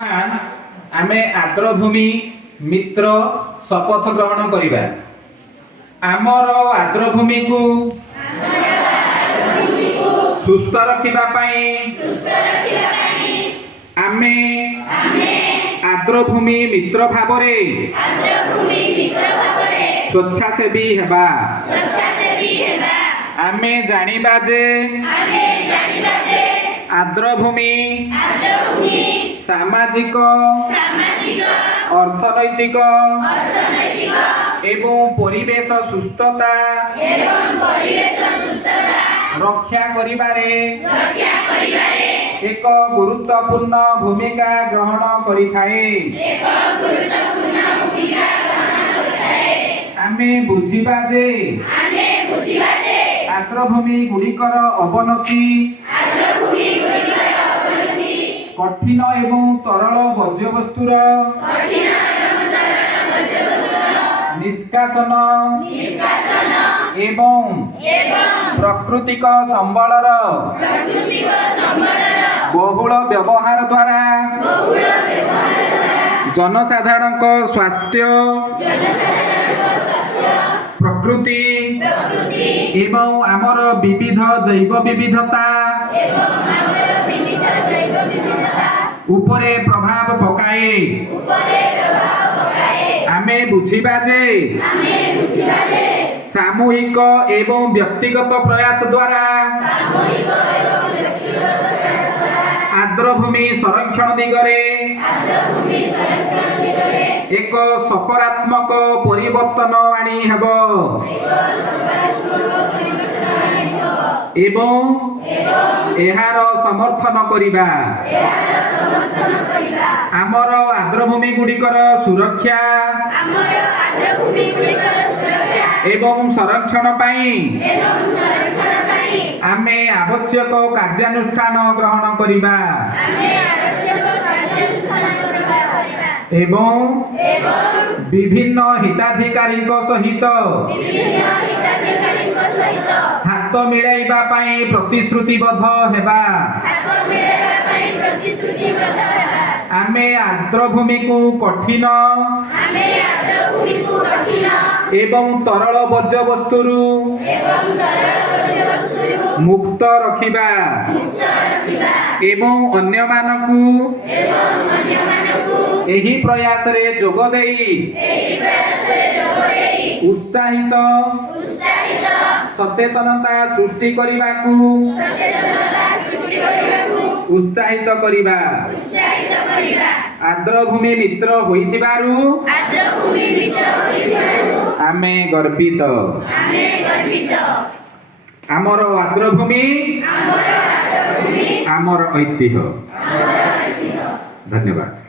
आमे आर्द्रभूमि मित्र शपथ ग्रहण करिबा। आमर आर्द्रभूमि को सुस्थ रखिबा पई आमे आर्द्रभूमि मित्र भावरे स्वेच्छासेवी हेबा। आमे जानिबा जे आर्द्रभूमि सामाजिक अर्थनैतिक एवं परिवेश सुस्थता रक्षा करिबारे एक गुरुत्वपूर्ण भूमिका ग्रहण करिथाए। आमे बुझिबा जे आर्द्रभूमि गुड़िकर अवनति कठिन एवं तरल वर्ज्यवस्तुर निष्कासन एवं प्राकृतिक संबलर बहुल व्यवहार द्वारा जनसाधारण स्वास्थ्य प्रकृति एवं आमर विविध जैव विविधता उपरे प्रभाव पकाए। आमे बुझिबा जे सामूहिक एवं व्यक्तिगत प्रयास द्वारा आर्द्रभूमि संरक्षण दिगरे एक सकारात्मक परिवर्तन आनी हेबो एवं एहार समर्थन करिबा। आमर आर्द्रभूमि गुड़िकर सुरक्षा एवं संरक्षण पाई आमे आवश्यक कार्यानुष्ठान ग्रहण करिबा एवं विभिन्न हिताधिकारी सहित हाथ मिलाइबा पाई प्रतिश्रुतिबद्ध हेबा। आमे आर्द्रभूमि को कठिन एवं तरल वर्ज्यवस्तुरु मुक्त रखिबा एवं अन्य मानकु एही प्रयास रे जोग देई उत्साहित सचेतनता सृष्टि करिबाकु उत्साहित करिबा। आर्द्रभूमि मित्र होइथिबारु आमे गर्वित। आमर आर्द्रभूमि आमर ऐतिह्य। धन्यवाद।